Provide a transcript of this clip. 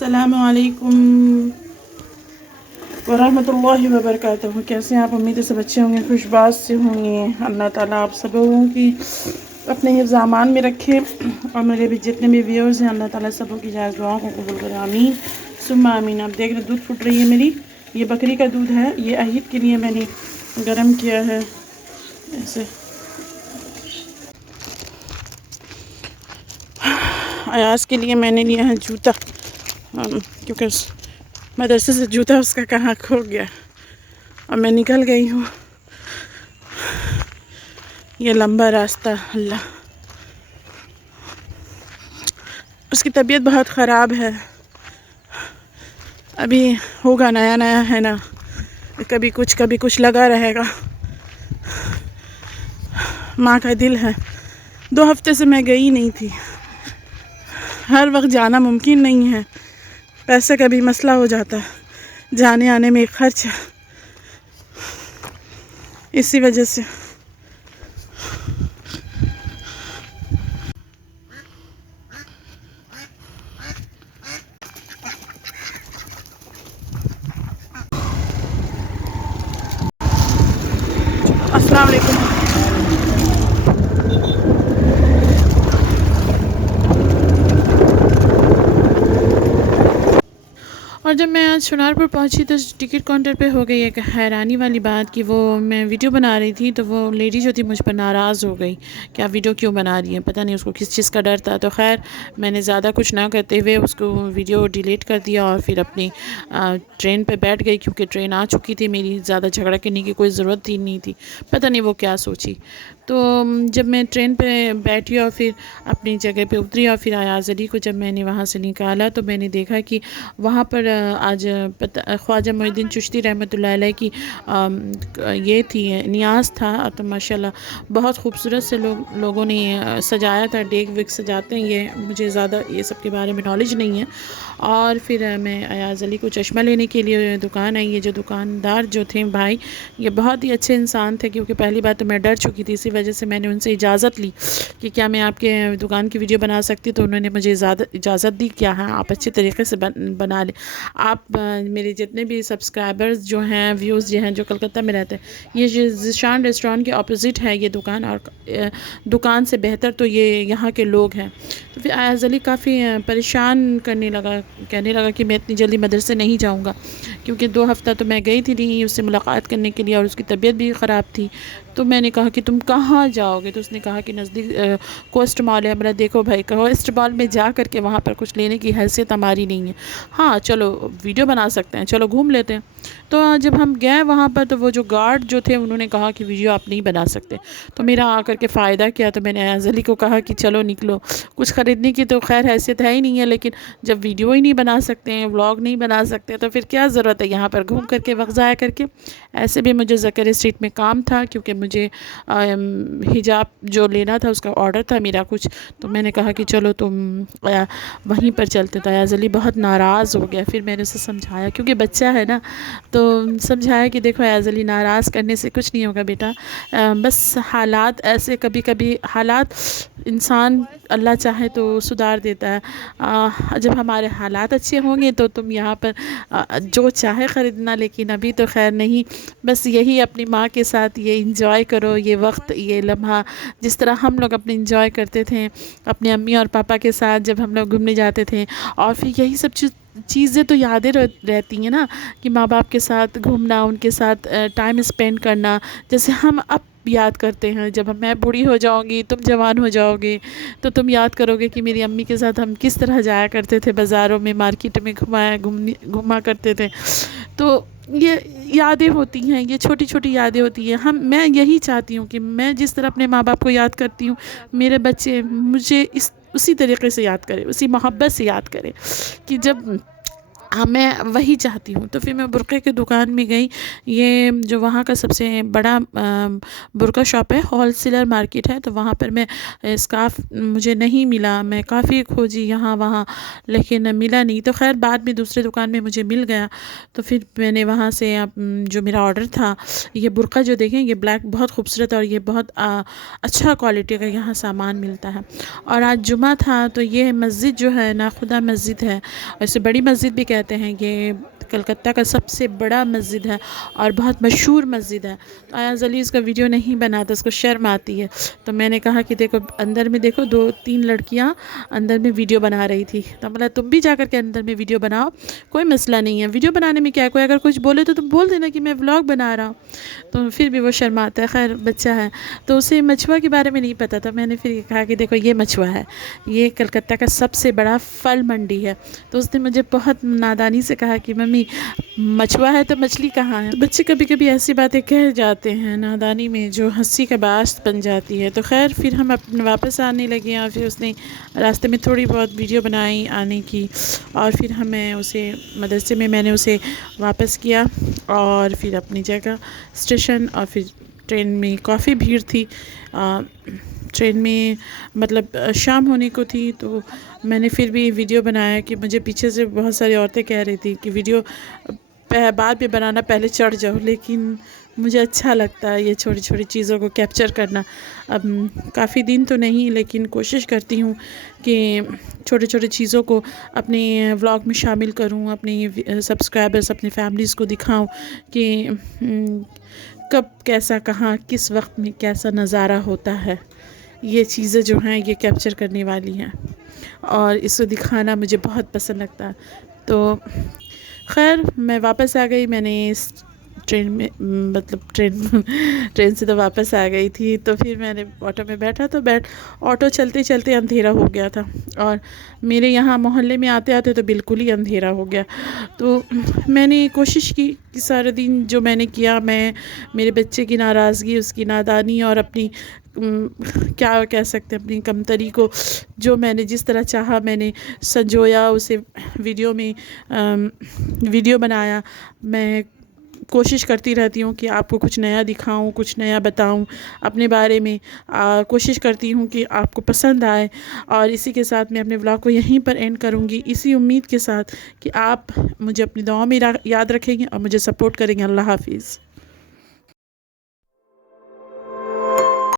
अस्सलाम वालेकुम वरहमतुल्लाहि वबरकातुहू। कैसे हैं आप? उम्मीद है सब अच्छे होंगे, खुशबाश से होंगे। अल्लाह ताला आप सब लोगों की अपने हिफ्ज़ अमान में रखे और मेरे भी जितने भी व्यूअर्स हैं अल्लाह ताला सबों की जायज़ दुआओं को कबूल करे, आमीन सुम्मा आमीन। आप देख रहे दूध फुट रही है मेरी, ये बकरी का दूध है, ये अहीद के लिए मैंने गरम किया है ऐसे। अयाज के लिए मैंने लिया है जूता, क्योंकि मदरसे से जूता उसका कहाँ खो गया और मैं निकल गई हूँ। ये लंबा रास्ता, अल्लाह। उसकी तबीयत बहुत ख़राब है, अभी होगा, नया नया है ना, कभी कुछ लगा रहेगा। माँ का दिल है। 2 हफ्ते से मैं गई नहीं थी, हर वक्त जाना मुमकिन नहीं है, पैसे का भी मसला हो जाता है, जाने आने में खर्च, इसी वजह से। अस्सलाम वालेकुम। और जब मैं आज सोनारपुर पहुंची तो टिकट काउंटर पे हो गई एक हैरानी वाली बात कि वो मैं वीडियो बना रही थी तो वो लेडी जो थी मुझ पर नाराज़ हो गई कि आप वीडियो क्यों बना रही हैं, पता नहीं उसको किस चीज़ का डर था। तो खैर मैंने ज़्यादा कुछ ना करते हुए उसको वीडियो डिलीट कर दिया और फिर अपनी ट्रेन पे बैठ गई, क्योंकि ट्रेन आ चुकी थी मेरी, ज़्यादा झगड़ा करने की कोई ज़रूरत ही नहीं थी। पता नहीं वो क्या सोची। तो जब मैं ट्रेन पे बैठी और फिर अपनी जगह पे उतरी और फिर अयाज़ अली को जब मैंने वहाँ से निकाला तो मैंने देखा कि वहाँ पर आज ख्वाजा मोइनुद्दीन चिश्ती रहमतुल्लाह अलैह की ये थी, नियाज़ था। तो माशाल्लाह बहुत खूबसूरत से लोगों ने सजाया था, डेक वेक सजाते हैं, ये मुझे ज़्यादा ये सब के बारे में नॉलेज नहीं है। और फिर मैं अयाज़ अली को चश्मा लेने के लिए दुकान आई। ये जो दुकानदार जो थे भाई, ये बहुत ही अच्छे इंसान थे, क्योंकि पहली बात तो मैं डर चुकी थी, इसी वजह से मैंने उनसे इजाज़त ली कि क्या मैं आपके दुकान की वीडियो बना सकती। तो उन्होंने मुझे इजाज़त दी, क्या हाँ आप अच्छे तरीके से बना लें। आप मेरे जितने भी सब्सक्राइबर्स जो हैं, व्यूज़ जो हैं, जो कलकत्ता में रहते हैं, ये ज़ीशान रेस्टोरेंट के ऑपोजिट है ये दुकान, और दुकान से बेहतर तो ये यहाँ के लोग हैं। तो फिर अयाज़ अली काफ़ी परेशान करने लगा, कहने लगा कि मैं इतनी जल्दी मदरसे नहीं जाऊँगा, क्योंकि 2 हफ्ता तो मैं गई थी नहीं उससे मुलाकात करने के लिए और उसकी तबीयत भी ख़राब थी। तो मैंने कहा कि तुम कहाँ जाओगे? तो उसने कहा कि नज़दीक कोस्ट मॉल है। मेरा देखो भाई, कोस्ट मॉल में जा कर के वहाँ पर कुछ लेने की हैसियत हमारी नहीं है। हाँ चलो वीडियो बना सकते हैं, चलो घूम लेते हैं। तो जब हम गए वहाँ पर तो वो जो गार्ड जो थे उन्होंने कहा कि वीडियो आप नहीं बना सकते। तो मेरा आकर के फ़ायदा किया, तो मैंने अयाज़ अली को कहा कि चलो निकलो, कुछ ख़रीदने की तो खैर हैसियत है ही नहीं है, लेकिन जब वीडियो ही नहीं बना सकते हैं, व्लॉग नहीं बना सकते, तो फिर क्या ज़रूरत है यहाँ पर घूम करके वक्त ज़ाया करके। ऐसे भी मुझे ज़कर स्ट्रीट में काम था, क्योंकि मुझे हिजाब जो लेना था उसका ऑर्डर था मेरा कुछ। तो मैंने कहा कि चलो तुम वहीं पर चलते। तो अयाज़ अली बहुत नाराज़ हो गया। फिर मैंने उसे समझाया, क्योंकि बच्चा है ना, तो समझाया कि देखो अयाज़ अली, नाराज़ करने से कुछ नहीं होगा बेटा, बस हालात ऐसे, कभी कभी हालात इंसान अल्लाह चाहे तो सुधार देता है। जब हमारे हालात अच्छे होंगे तो तुम यहाँ पर जो चाहे ख़रीदना, लेकिन अभी तो खैर नहीं। बस यही अपनी माँ के साथ ये इंजॉय करो, ये वक्त, ये लम्हा, जिस तरह हम लोग अपने इंजॉय करते थे अपने अम्मी और पापा के साथ जब हम लोग घूमने जाते थे। और फिर यही सब चीज़ें तो यादें रहती हैं ना, कि माँ बाप के साथ घूमना, उनके साथ टाइम स्पेंड करना। जैसे हम अब याद करते हैं, जब मैं बूढ़ी हो जाऊंगी, तुम जवान हो जाओगे, तो तुम याद करोगे कि मेरी अम्मी के साथ हम किस तरह जाया करते थे, बाज़ारों में, मार्केट में घुमा करते थे। तो ये यादें होती हैं, ये छोटी छोटी यादें होती हैं। मैं यही चाहती हूँ कि मैं जिस तरह अपने माँ बाप को याद करती हूँ, मेरे बच्चे मुझे उसी तरीके से याद करें, उसी मोहब्बत से याद करें, कि जब ہاں میں وہی چاہتی ہوں۔ تو پھر میں برقعے کی دکان میں گئی، یہ جو وہاں کا سب سے بڑا برقع شاپ ہے، ہول سیلر مارکیٹ ہے، تو وہاں پر میں اسکارف مجھے نہیں ملا، میں کافی کھوجی یہاں وہاں لیکن ملا نہیں، تو خیر بعد میں دوسرے دکان میں مجھے مل گیا، تو پھر میں نے وہاں سے جو میرا آرڈر تھا، یہ برقع جو دیکھیں یہ بلیک بہت خوبصورت اور یہ بہت اچھا کوالٹی کا یہاں سامان ملتا ہے۔ اور آج جمعہ تھا تو یہ مسجد جو ہے ناخدا مسجد ہے، اسے بڑی مسجد بھی کہتے ہیں، یہ کلکتہ کا سب سے بڑا مسجد ہے اور بہت مشہور مسجد ہے۔ تو ایاز علی اس کا ویڈیو نہیں بناتا، اس کو شرم آتی ہے، تو میں نے کہا کہ دیکھو اندر میں دیکھو 2-3 لڑکیاں اندر میں ویڈیو بنا رہی تھی، تو بولا تم بھی جا کر کے اندر میں ویڈیو بناؤ، کوئی مسئلہ نہیں ہے، ویڈیو بنانے میں کیا ہے، کوئی اگر کچھ بولے تو تم بول دینا کہ میں ولاگ بنا رہا ہوں، تو پھر بھی وہ شرماتا ہے، خیر بچہ ہے، تو اسے مچھوا کے بارے میں نہیں پتہ تھا، میں نے پھر یہ کہا کہ دیکھو یہ مچھوا ہے، یہ کلکتہ کا سب سے بڑا پھل منڈی ہے، تو اس نے مجھے بہت نادانی سے کہا کہ ممی مچھوا ہے تو مچھلی کہاں ہے؟ بچے کبھی کبھی ایسی باتیں کہہ جاتے ہیں نادانی میں جو ہنسی کا باعث بن جاتی ہے، تو خیر پھر ہم واپس آنے لگے اور پھر اس نے راستے میں تھوڑی بہت ویڈیو بنائی آنے کی، اور پھر ہمیں اسے مدرسے میں نے اسے واپس کیا اور پھر اپنی جگہ اسٹیشن، اور پھر ٹرین میں کافی بھیڑ تھی، ٹرین میں مطلب شام ہونے کو تھی، تو میں نے پھر بھی ویڈیو بنایا کہ مجھے پیچھے سے بہت ساری عورتیں کہہ رہی تھی کہ ویڈیو بعد میں بنانا، پہلے چڑھ جاؤ، لیکن مجھے اچھا لگتا ہے یہ چھوٹی چھوٹی چیزوں کو کیپچر کرنا۔ اب کافی دن تو نہیں لیکن کوشش کرتی ہوں کہ چھوٹے چھوٹے چیزوں کو اپنے ولاگ میں شامل کروں، اپنی سبسکرائبرز اپنی فیملیز کو دکھاؤں کہ کب کیسا کہاں کس وقت میں کیسا نظارہ ہوتا ہے، یہ چیزیں جو ہیں یہ کیپچر کرنے والی ہیں اور اس کو دکھانا مجھے بہت پسند لگتا ہے۔ تو خیر میں واپس آ گئی، میں نے ٹرین میں مطلب ٹرین سے تو واپس آ گئی تھی، تو پھر میں نے آٹو میں بیٹھا، تو آٹو چلتے چلتے اندھیرا ہو گیا تھا، اور میرے یہاں محلے میں آتے آتے تو بالکل ہی اندھیرا ہو گیا، تو میں نے کوشش کی کہ سارے دن جو میں نے کیا، میں میرے بچے کی ناراضگی، اس کی نادانی اور اپنی کیا کہہ سکتے اپنی کمتری کو جو میں نے جس طرح چاہا میں نے سنجویا، اسے ویڈیو میں ویڈیو بنایا۔ میں کوشش کرتی رہتی ہوں کہ آپ کو کچھ نیا دکھاؤں، کچھ نیا بتاؤں اپنے بارے میں، کوشش کرتی ہوں کہ آپ کو پسند آئے، اور اسی کے ساتھ میں اپنے ولاگ کو یہیں پر اینڈ کروں گی، اسی امید کے ساتھ کہ آپ مجھے اپنی دعاؤں میں یاد رکھیں گے اور مجھے سپورٹ کریں گے۔ اللہ حافظ۔